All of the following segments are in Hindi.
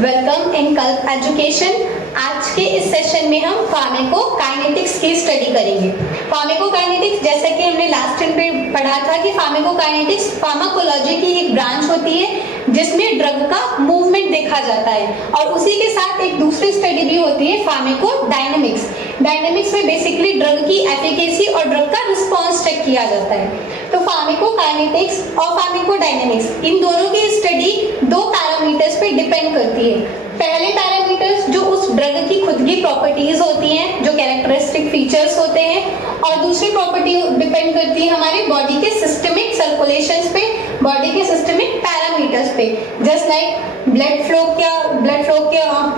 वेलकम इन कल्प एजुकेशन। आज के इस सेशन में हम फार्माकोकाइनेटिक्स की स्टडी करेंगे। फार्माकोकाइनेटिक्स, जैसा कि हमने लास्ट टाइम पे पढ़ा था कि फार्माकोकाइनेटिक्स फार्माकोलॉजी की एक ब्रांच होती है जिसमें ड्रग का मूवमेंट देखा जाता है, और उसी के साथ एक दूसरी स्टडी भी होती है फार्माकोडायनेमिक्स। डायनेमिक्स में बेसिकली ड्रग की एफिकेसी और ड्रग का रिस्पॉन्स चेक किया जाता है। तो फार्माकोकाइनेटिक्स और फार्माकोडायनेमिक्स इन दोनों की स्टडी दो पैरामीटर्स पे डिपेंड करती है। पहले पैरामीटर्स जो उस ड्रग की खुद की प्रॉपर्टीज होती हैं, जो कैरेक्टरिस्टिक फीचर्स होते हैं, और दूसरी प्रॉपर्टी डिपेंड करती है हमारे बॉडी के सिस्टमिक सर्कुलेशंस पे, बॉडी के सिस्टमिक पैरामीटर्स पे। जस्ट लाइक ब्लड फ्लो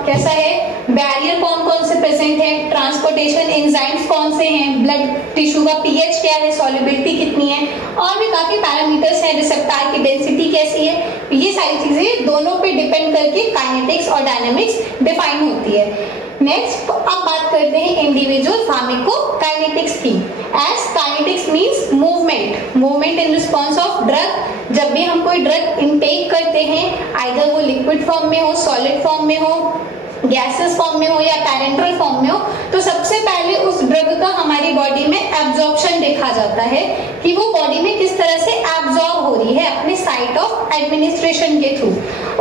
कैसा है, बैरियर कौन कौन से प्रेजेंट है, ट्रांसपोर्टेशन एंजाइम्स कौन से हैं, ब्लड टिश्यू का पीएच क्या है, सॉल्युबिलिटी कितनी है, और भी काफी पैरामीटर्स हैं, रिसेप्टर की डेंसिटी कैसी है। ये सारी चीजें दोनों पे डिपेंड करके काइनेटिक्स और डायनेमिक्स डिफाइन होती है। नेक्स्ट अब बात करते हैं इंडिविजुअल फार्माकोकाइनेटिक्स की। As kinetics means movement in response of drug. जब भी हम कोई ड्रग इनटेक करते हैं, आइदर वो लिक्विड फॉर्म में हो, सॉलिड फॉर्म में हो, गैसेस फॉर्म में हो या पैरेंटल फॉर्म में हो, तो सबसे पहले उस ड्रग का हमारी बॉडी में एब्जॉर्प्शन देखा जाता है कि वो बॉडी में किस तरह से एब्जॉर्ब हो रही है अपने साइट ऑफ एडमिनिस्ट्रेशन के थ्रू।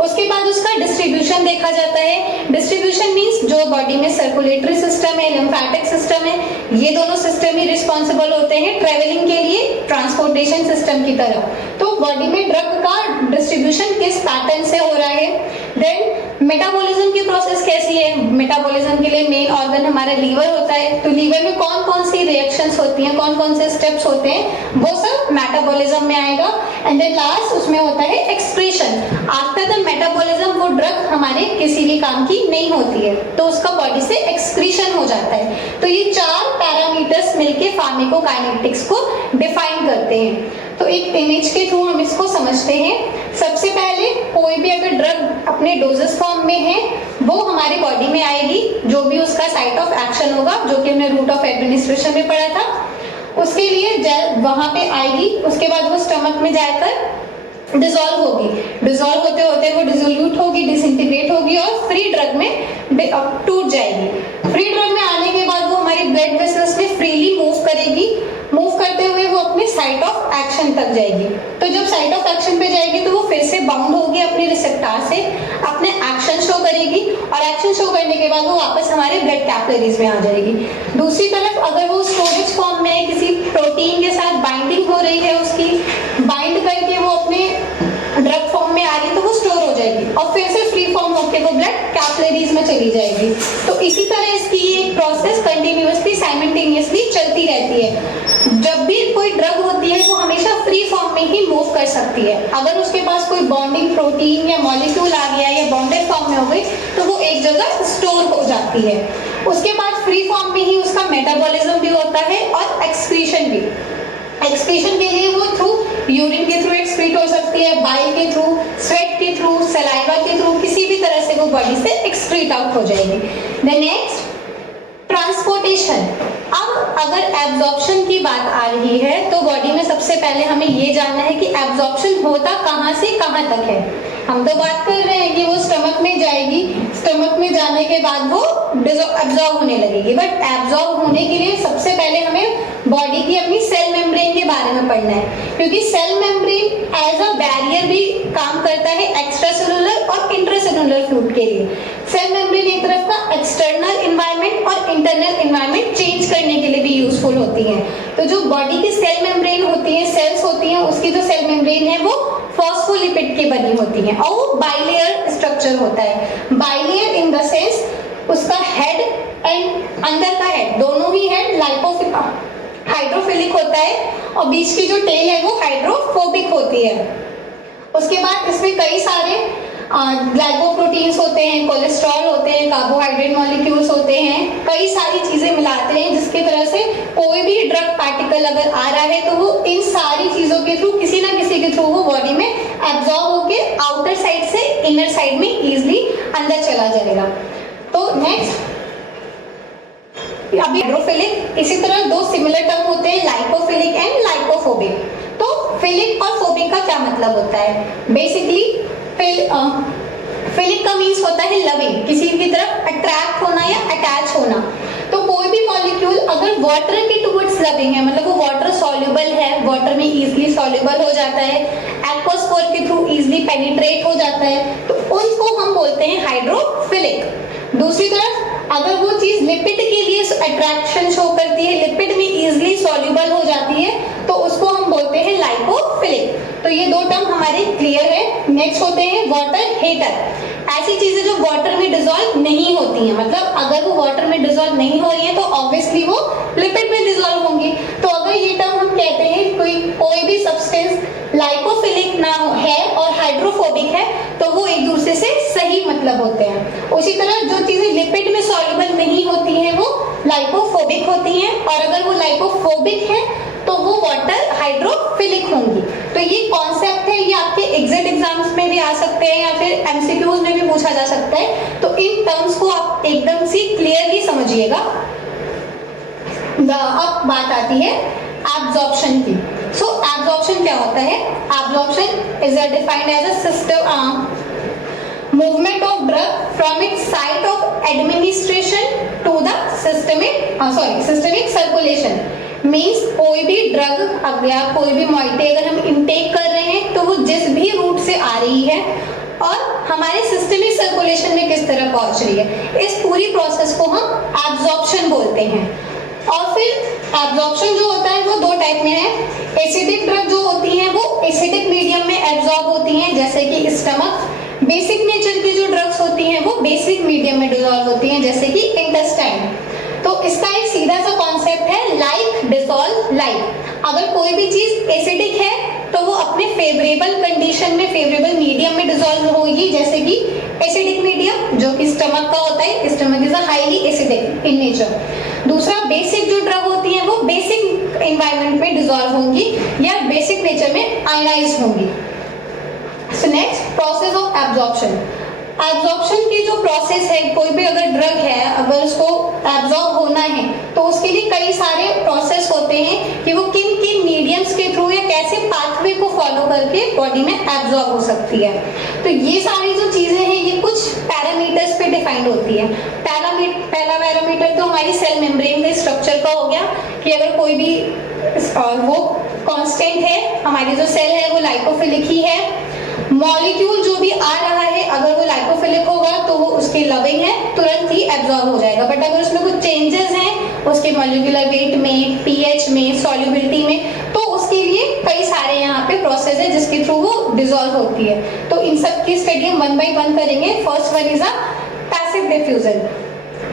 उसके बाद उसका डिस्ट्रीब्यूशन देखा जाता है। डिस्ट्रीब्यूशन मींस जो बॉडी में सर्कुलेटरी सिस्टम है, लिम्फेटिक सिस्टम है, ये दोनों सिस्टम ही रिस्पॉन्सिबल होते हैं ट्रेवलिंग के लिए ट्रांसपोर्टेशन सिस्टम की तरफ। तो बॉडी में ड्रग का डिस्ट्रीब्यूशन किस पैटर्न से हो रहा है। देन मेटाबॉलिज्म की प्रोसेस कैसी है। मेटाबॉलिज्म के लिए मेन ऑर्गन हमारा लीवर होता है, तो लीवर में कौन कौन सी रिएक्शंस होती हैं, कौन कौन से स्टेप्स होते हैं, वो सब मेटाबॉलिज्म में आएगा। एंड देन लास्ट उसमें होता है एक्सक्रीशन। आफ्टर द मेटाबॉलिज्म वो ड्रग हमारे किसी भी काम की नहीं होती है, तो उसका बॉडी से एक्सक्रीशन हो जाता है। तो ये चार पैरामीटर्स मिलके फार्माकोकाइनेटिक्स को डिफाइन करते हैं। तो एक इमेज के थ्रू हम इसको समझते हैं। सबसे पहले कोई भी अगर ड्रग अपने डोजेस फॉर्म में है, वो हमारी बॉडी में आएगी, जो भी उसका साइट ऑफ एक्शन होगा, जो कि हमने रूट ऑफ एडमिनिस्ट्रेशन में पढ़ा था, उसके लिए वहां पे आएगी। उसके बाद वो स्टमक में जाकर डिसॉल्व होगी। डिसॉल्व होते होते वो डिसोल्यूट होगी, डिसइंटीग्रेट होगी और फ्री ड्रग में टूट जाएगी। फ्री ड्रग में आने के बाद वो हमारी ब्लड वेसल्स में फ्रीली मूव करेगी। मूव करते हुए वो अपने साइट ऑफ एक्शन तक जाएगी। तो जब साइट ऑफ एक्शन पे जाएगी तो वो फिर से बाउंड होगी अपने रिसेप्टर से, अपने एक्शन शो करेगी, और एक्शन शो करने के बाद वो वापस हमारे ब्लड कैपिलरीज में आ जाएगी। दूसरी तरफ अगर वो स्टोरेज फॉर्म में किसी प्रोटीन के साथ बाइंडिंग हो रही है, उसकी बाइंड करके वो अपने ड्रग फॉर्म में आ रही है, तो वो स्टोर हो जाएगी और फिर से फ्री फॉर्म होकर वो ब्लड कैपिलरीज में चली जाएगी। तो इसी तरह इसकी एक प्रोसेस कंटिन्यूअसली साइमल्टेनियसली चलती रहती है। जब भी कोई ड्रग होती है वो हमेशा फ्री फॉर्म में ही मूव कर सकती है। अगर उसके पास कोई बॉन्डिंग प्रोटीन या मॉलिक्यूल आ गया या बॉन्डेड फॉर्म में हो गई, तो वो एक जगह स्टोर हो जाती है। उसके बाद फ्री फॉर्म में ही उसका मेटाबॉलिज्म भी होता है और एक्सक्रीशन भी। एक्सक्रीशन के लिए वो थ्रू यूरिन के थ्रू एक्सक्रीट हो सकती है, बाइल के थ्रू, स्वेट के थ्रू, सलाइवा के थ्रू, किसी भी तरह से वो बॉडी से एक्सक्रीट आउट हो जाएगी। Then next transportation. अब अगर एब्जॉर्प्शन की बात आ रही है तो बॉडी में सबसे पहले हमें ये जानना है कि एब्जॉर्प्शन होता कहाँ से कहाँ तक है। हम तो बात कर रहे हैं कि वो स्टमक में जाएगी, स्टमक में जाने के बाद वो एब्जॉर्ब होने लगेगी, बट एब्जॉर्ब होने के लिए सबसे पहले हमें बॉडी की अपनी सेल मेम्ब्रेन के बारे में पढ़ना है, क्योंकि cell membrane as a barrier भी काम करता है एक्स्ट्रा सेलुलर और इंट्रासेलुलर फ्लूइड के लिए। सेल मेम्ब्रेन एक तरफ का एक्सटर्नल एनवायरनमेंट और इंटरनल एनवायरनमेंट चेंज करने के लिए भी यूजफुल होती है। तो जो बॉडी की सेल मेम्ब्रेन होती है, सेल्स होती हैं, उसकी जो सेल मेम्ब्रेन है वो फॉस्फोलिपिड की बनी होती है और वो बाइलेयर स्ट्रक्चर होता है। बाइलेयर इन द सेंस उसका हेड एंड अंदर का हेड, दोनों ही हेड हाइड्रोफिलिक होता है और बीच की जो टेल है वो हाइड्रोफोबिक होती है। उसके बाद इसमें कई सारे ग्लाइकोप्रोटीन्स होते हैं, कोलेस्ट्रॉल होते हैं, कार्बोहाइड्रेट मॉलिक्यूल्स होते हैं, कई सारी चीजें मिलाते हैं जिसकी तरह से कोई भी ड्रग पार्टिकल अगर आ रहा है तो वो इन सारी चीजों के थ्रू, किसी ना किसी के थ्रू वो बॉडी में एब्जॉर्ब होके आउटर साइड से इनर साइड में इजिली अंदर चला जाएगा। तो नेक्स्ट अभी हाइड्रोफिलिक, इसी तरह दो सिमिलर टर्म होते हैं, लाइकोफिलिक एंड लाइकोफोबिक। तो फिलिक और फोबिक का क्या मतलब होता है? बेसिकली फिलिक का मीन्स होता है लविंग, किसी की तरफ अट्रैक्ट होना या अटैच होना। तो कोई भी मॉलिक्यूल अगर वाटर के टुवर्ड्स लविंग है, मतलब वो वाटर सॉल्युबल है, वाटर में इजीली सॉल्युबल हो जाता है, एक्वास्फीयर के थ्रू इजीली पेनिट्रेट हो जाता है, तो उनको हम बोलते हैं हाइड्रोफिलिक। दूसरी तरफ अगर वो चीज लिपिड के लिए अट्रैक्शन शो करती है, लिपिड में इजीली सॉल्युबल हो जाती है, तो उसको हम बोलते हैं लाइपोफिलिक। तो ये दो टर्म हमारे क्लियर है। नेक्स्ट होते हैं वाटर हीटर। ऐसी चीजें जो वाटर में डिसॉल्व नहीं होती हैं, मतलब अगर वो वाटर में डिसॉल्व नहीं हो रही है तो ऑब्वियसली वो लिपिड में डिसॉल्व होंगी। तो अगर ये टर्म हम कहते हैं कोई भी सब्सटेंस लाइपोफिलिक ना है और हाइड्रोफोबिक है, तो वो एक दूसरे से सही मतलब होते हैं। उसी तरह जो चीजें लिपिड में सॉल्युबल नहीं होती हैं वो लाइपोफोबिक होती हैं, और अगर वो लाइपोफोबिक है तो वो वाटर हाइड्रोफिलिक होंगी। तो ये कॉन्सेप्ट है, ये आपके एग्जिट एग्जाम्स में भी आ सकते हैं या फिर एमसीक्यूज में भी पूछा जा सकता है। तो इन टर्म्स को आप एकदम से क्लियरली समझिएगा। अब बात आती है एब्जॉर्प्शन की। सो एब्जॉर्प्शन क्या होता है? Absorption is defined as a system movement of drug from its site of administration to the systemic circulation। Means कोई भी ड्रग या कोई भी मॉइटी अगर हम इनटेक कर रहे हैं तो वो जिस भी रूट से आ रही है और हमारे सिस्टमिक सर्कुलेशन में किस तरह पहुंच रही है, इस पूरी प्रोसेस को हम एब्जॉर्प्शन बोलते हैं। और फिर एब्जॉर्प्शन जो होता है वो दो टाइप में है। एसिडिक ड्रग जो होती हैं वो एसिडिक मीडियम में एब्जॉर्ब होती हैं, जैसे कि स्टमक। बेसिक नेचर की जो ड्रग्स होती हैं वो बेसिक मीडियम में डिसॉल्व होती हैं, जैसे कि इंटेस्टाइन। तो इसका एक सीधा सा कॉन्सेप्ट है लाइक डिसॉल्व लाइक। अगर कोई भी चीज एसिडिक है तो वो अपने फेवरेबल कंडीशन में, फेवरेबल मीडियम में डिसॉल्व होगी, जैसे कि एसिडिक मीडियम जो कि स्टमक का होता है। Stomach is a highly acidic in nature. दूसरा, बेसिक जो ड्रग होती है वो बेसिक एनवायरनमेंट में डिसॉल्व होंगी या बेसिक नेचर में आयनाइज होंगी। So next, process of absorption. Absorption की जो प्रोसेस है, कोई भी अगर ड्रग है अगर उसको एब्जॉर्ब होना है तो उसके लिए कई सारे प्रोसेस होते हैं कि वो किन किन मीडियम्स के थ्रू या कैसे पाथवे को फॉलो करके बॉडी में एब्जॉर्ब हो सकती है। तो ये सारी जो चीजें हैं ये कुछ पैरामीटर्स पे डिफाइंड होती है। पहला पैरामीटर तो हमारी सेल मेम्ब्रेन के स्ट्रक्चर का हो गया कि अगर कोई भी वो कांस्टेंट है, हमारी जो सेल है वो लाइपोफिलिक ही है। मॉलिक्यूल जो भी आ रहा है अगर वो लाइपोफिलिक होगा तो वो उसके लविंग है, तुरंत ही एब्जॉर्ब हो जाएगा। बट अगर उसमें कुछ चेंजेस हैं उसके मॉलिक्यूलर वेट में, पीएच में, सॉल्युबिलिटी में, तो उसके लिए कई सारे यहाँ पे प्रोसेस है जिसके थ्रू वो डिसॉल्व होती है। तो इन सब की स्टडी हम 1 by 1 करेंगे। First one is a passive diffusion.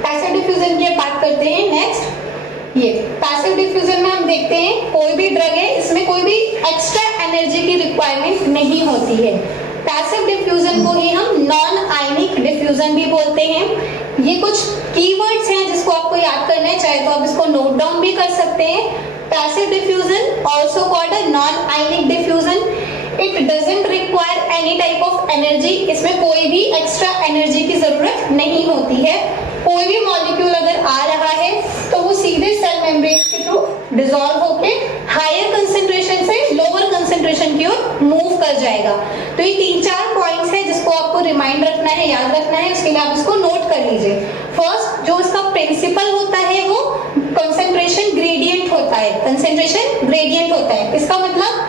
Passive diffusion की बात करते हैं। नेक्स्ट, ये पैसिव डिफ्यूजन में हम देखते हैं कोई भी ड्रग है इसमें कोई भी एक्स्ट्रा एनर्जी की रिक्वायरमेंट नहीं होती है। पैसिव डिफ्यूजन को ही हम नॉन आयनिक डिफ्यूजन भी बोलते हैं। ये कुछ कीवर्ड्स हैं जिसको आपको याद करना है, चाहे तो आप इसको नोट डाउन भी कर सकते हैं। Passive diffusion also called a non ionic diffusion. It doesn't require any type of energy. इसमें कोई भी एक्स्ट्रा एनर्जी की जरूरत नहीं होती है। कोई भी मॉलिक्यूल अगर आ रहा है तो वो सीधे सेल मेम्ब्रेन के थ्रू डिसॉल्व होके हायर कंसंट्रेशन से लोअर कंसंट्रेशन की ओर मूव कर जाएगा। तो ये 3-4 पॉइंट्स हैं जिसको आपको रिमाइंड रखना है, याद रखना है। उसके लिए आप इसको नोट कर लीजिए। फर्स्ट, जो इसका प्रिंसिपल होता है वो कंसंट्रेशन ग्रेडियंट होता है। कंसंट्रेशन ग्रेडियंट होता है, इसका मतलब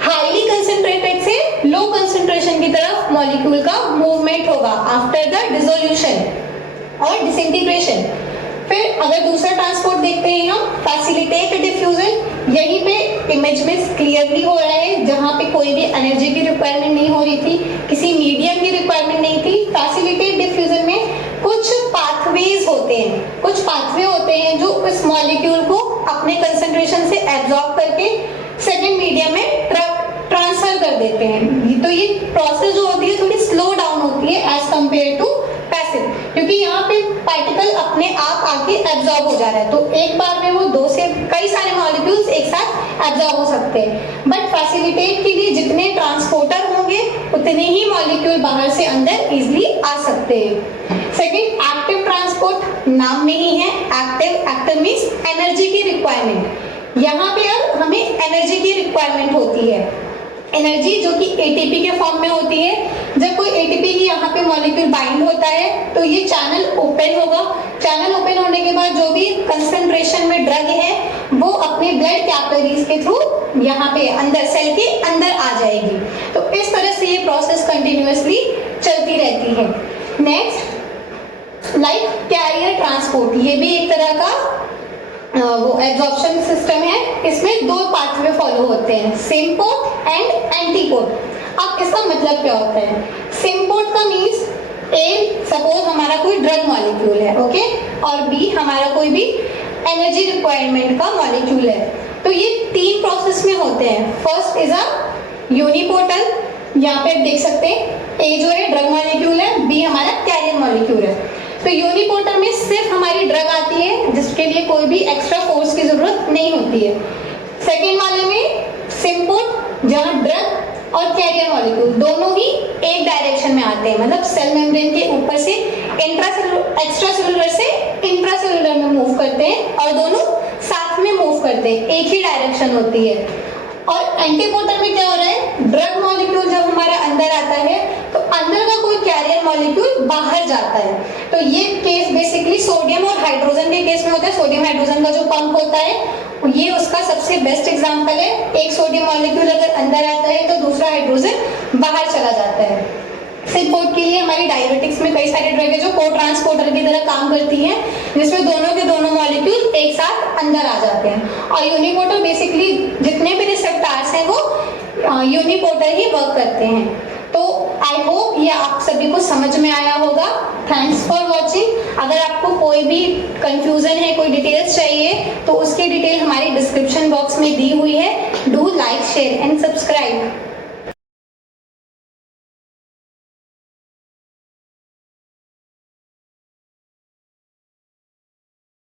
हाईली कंसंट्रेटेड से लो कंसंट्रेशन की तरफ मॉलिक्यूल का मूवमेंट होगा आफ्टर द डिसोल्यूशन और डिसइंटीग्रेशन। फिर अगर दूसरा ट्रांसपोर्ट देखते हैं हम, फैसिलिटेट डिफ्यूजन। यहीं पे इमेज में क्लियरली हो रहा है, जहां पे कोई भी एनर्जी की रिक्वायरमेंट नहीं हो रही थी, किसी मीडियम की रिक्वायरमेंट नहीं थी। फैसिलिटेट डिफ्यूजन में कुछ पाथवेज होते हैं, कुछ पाथवे होते हैं जो इस मॉलिक्यूल को अपने कंसंट्रेशन से एब्जॉर्ब करके सेकेंड मीडियम में ट्रांसफर कर देते हैं। तो ये प्रोसेस जो होती है थोड़ी स्लो डाउन होती है एज कंपेयर टू पैसिव, क्योंकि यहाँ पे पार्टिकल अपने आप आके एब्जॉर्ब हो जा रहा है। तो एक बार में वो 2 से कई सारे मॉलिक्यूल्स एक साथ एब्जॉर्ब हो सकते हैं। बट फैसिलिटेट के लिए जितने ट्रांसपोर्टर होंगे उतने ही मॉलिक्यूल बाहर से अंदर इजिली आ सकते हैं। सेकेंड, एक्टिव ट्रांसपोर्ट नाम में ही है। एक्टिव मीन्स एनर्जी की रिक्वायरमेंट। यहाँ पे अब हमें एनर्जी की रिक्वायरमेंट होती है। एनर्जी जो कि एटीपी के फॉर्म में होती है। जब कोई एटीपी की यहाँ पे मॉलिक्यूल बाइंड होता है तो ये चैनल ओपन होगा। चैनल ओपन होने के बाद जो भी कंसंट्रेशन में ड्रग है वो अपने ब्लड कैपिलरीज के थ्रू यहाँ पे अंदर सेल के अंदर आ जाएगी। तो इस तरह से ये प्रोसेस कंटिन्यूअसली चलती रहती है। नेक्स्ट लाइक कैरियर ट्रांसपोर्ट, ये भी एक तरह का वो एब्जॉर्प्शन सिस्टम है। इसमें 2 पाथवे फॉलो होते हैं, सिम्पोर्ट एंड एंटीपोर्ट। अब इसका मतलब क्या होता है? सिम्पोर्ट का मीन्स ए सपोज हमारा कोई ड्रग मॉलिक्यूल है, ओके, और बी हमारा कोई भी एनर्जी रिक्वायरमेंट का मॉलिक्यूल है। तो ये 3 प्रोसेस में होते हैं। फर्स्ट इज अ यूनिपोर्टल, यहाँ पे देख सकते हैं ए जो है ड्रग मॉलिक्यूल है, बी हमारा कैरियर मॉलिक्यूल है। तो यूनिपोर्टल में सिर्फ हमारी ड्रग आती है जिसके लिए कोई भी एक्स्ट्रा फोर्स की जरूरत नहीं होती है। सेकेंड वाले में सिम्पोर्ट, जहाँ ड्रग और कैरियर मॉलिक्यूल दोनों ही एक डायरेक्शन में आते हैं, मतलब सेल मेम्ब्रेन के ऊपर से एक्स्ट्रा सेलुलर से इंट्रासेलुलर में मूव करते हैं और दोनों साथ में मूव करते हैं, एक ही डायरेक्शन होती है। और एंटीपोर्टल में क्या हो रहा है? ड्रग मॉलिक्यूल जब हमारा अंदर आता है तो अंदर का कोई कैरियर मॉलिक्यूल बाहर जाता है। तो ये केस बेसिकली सोडियम और हाइड्रोजन के केस में होता है। सोडियम हाइड्रोजन का जो पंप होता है ये उसका सबसे बेस्ट एग्जांपल है। एक सोडियम मॉलिक्यूल अगर अंदर आता है तो दूसरा हाइड्रोजन बाहर चला जाता है। सिम्पोर्ट के लिए हमारी डायबिटिक्स में कई सारे ड्रग है जो को ट्रांसपोर्टर की तरह काम करती हैं, जिसमें दोनों के दोनों मॉलिक्यूल एक साथ अंदर आ जाते हैं। और यूनिपोर्टर बेसिकली जितने भी रिसेप्टर्स हैं वो यूनिपोर्टर ही वर्क करते हैं। तो आई होप ये आप सभी को समझ में आया होगा। Thanks for watching. अगर आपको कोई भी कंफ्यूजन है, कोई डिटेल्स चाहिए तो उसकी डिटेल हमारी डिस्क्रिप्शन बॉक्स में दी हुई है। Do like, share and subscribe.